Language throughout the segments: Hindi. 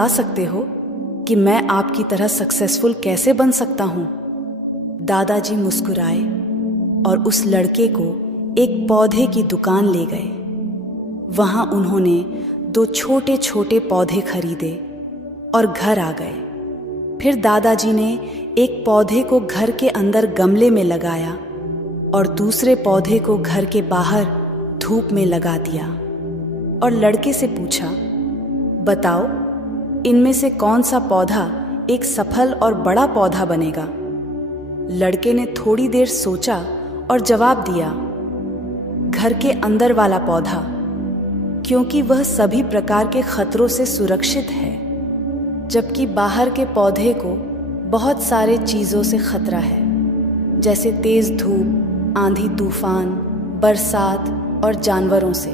बता सकते हो कि मैं आपकी तरह सक्सेसफुल कैसे बन सकता हूँ? दादाजी मुस्कुराए और उस लड़के को एक पौधे की दुकान ले गए। वहां उन्होंने 2 छोटे छोटे पौधे खरीदे और घर आ गए। फिर दादाजी ने एक पौधे को घर के अंदर गमले में लगाया और दूसरे पौधे को घर के बाहर धूप में लगा दिया और लड़के से पूछा, बताओ इनमें से कौन सा पौधा एक सफल और बड़ा पौधा बनेगा? लड़के ने थोड़ी देर सोचा और जवाब दिया, घर के अंदर वाला पौधा, क्योंकि वह सभी प्रकार के खतरों से सुरक्षित है, जबकि बाहर के पौधे को बहुत सारे चीज़ों से खतरा है, जैसे तेज धूप, आंधी तूफान, बरसात और जानवरों से।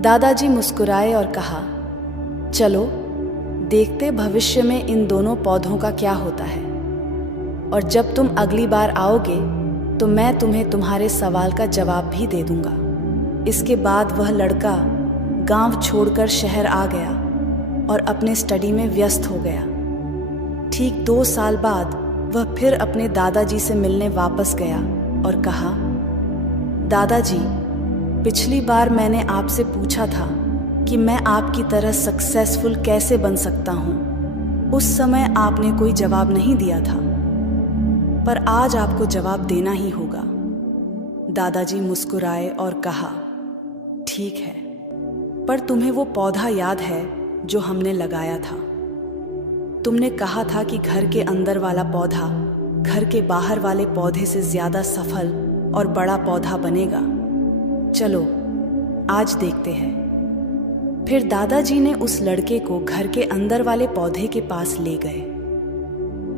दादाजी मुस्कुराए और कहा, चलो देखते भविष्य में इन दोनों पौधों का क्या होता है, और जब तुम अगली बार आओगे तो मैं तुम्हें तुम्हारे सवाल का जवाब भी दे दूंगा। इसके बाद वह लड़का गांव छोड़कर शहर आ गया और अपने स्टडी में व्यस्त हो गया। ठीक 2 साल बाद वह फिर अपने दादाजी से मिलने वापस गया और कहा, दादाजी, पिछली बार मैंने आपसे पूछा था कि मैं आपकी तरह सक्सेसफुल कैसे बन सकता हूँ। उस समय आपने कोई जवाब नहीं दिया था, पर आज आपको जवाब देना ही होगा। दादाजी मुस्कुराए और कहा, ठीक है, पर तुम्हें वो पौधा याद है जो हमने लगाया था? तुमने कहा था कि घर के अंदर वाला पौधा घर के बाहर वाले पौधे से ज्यादा सफल और बड़ा पौधा बनेगा। चलो आज देखते हैं। फिर दादाजी ने उस लड़के को घर के अंदर वाले पौधे के पास ले गए।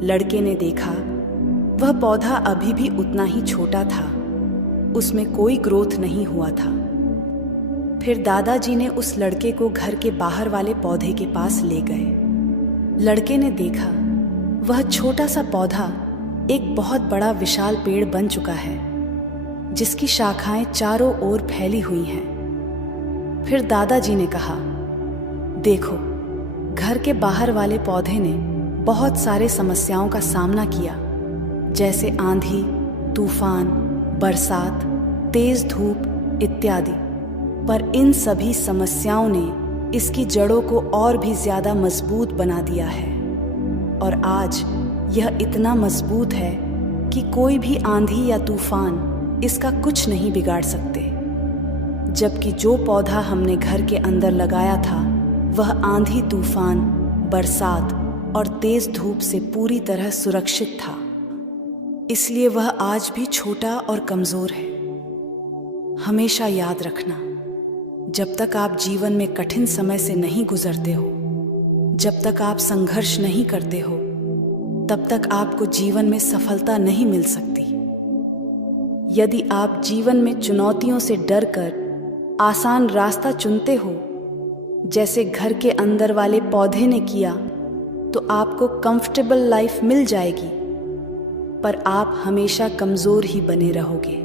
लड़के ने देखा वह पौधा अभी भी उतना ही छोटा था, उसमें कोई ग्रोथ नहीं हुआ था। फिर दादाजी ने उस लड़के को घर के बाहर वाले पौधे के पास ले गए। लड़के ने देखा वह छोटा सा पौधा एक बहुत बड़ा विशाल पेड़ बन चुका है, जिसकी शाखाएं चारों ओर फैली हुई हैं। फिर दादाजी ने कहा, देखो, घर के बाहर वाले पौधे ने बहुत सारे समस्याओं का सामना किया, जैसे आंधी, तूफान, बरसात, तेज धूप इत्यादि, पर इन सभी समस्याओं ने इसकी जड़ों को और भी ज्यादा मजबूत बना दिया है, और आज यह इतना मजबूत है कि कोई भी आंधी या तूफान इसका कुछ नहीं बिगाड़ सकते। जबकि जो पौधा हमने घर के अंदर लगाया था वह आंधी तूफान, बरसात और तेज धूप से पूरी तरह सुरक्षित था, इसलिए वह आज भी छोटा और कमजोर है। हमेशा याद रखना, जब तक आप जीवन में कठिन समय से नहीं गुजरते हो, जब तक आप संघर्ष नहीं करते हो, तब तक आपको जीवन में सफलता नहीं मिल सकती। यदि आप जीवन में चुनौतियों से डरकर आसान रास्ता चुनते हो, जैसे घर के अंदर वाले पौधे ने किया, तो आपको कंफर्टेबल लाइफ मिल जाएगी, पर आप हमेशा कमजोर ही बने रहोगे।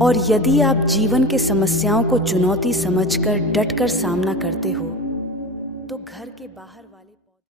और यदि आप जीवन के समस्याओं को चुनौती समझकर डटकर सामना करते हो, तो घर के बाहर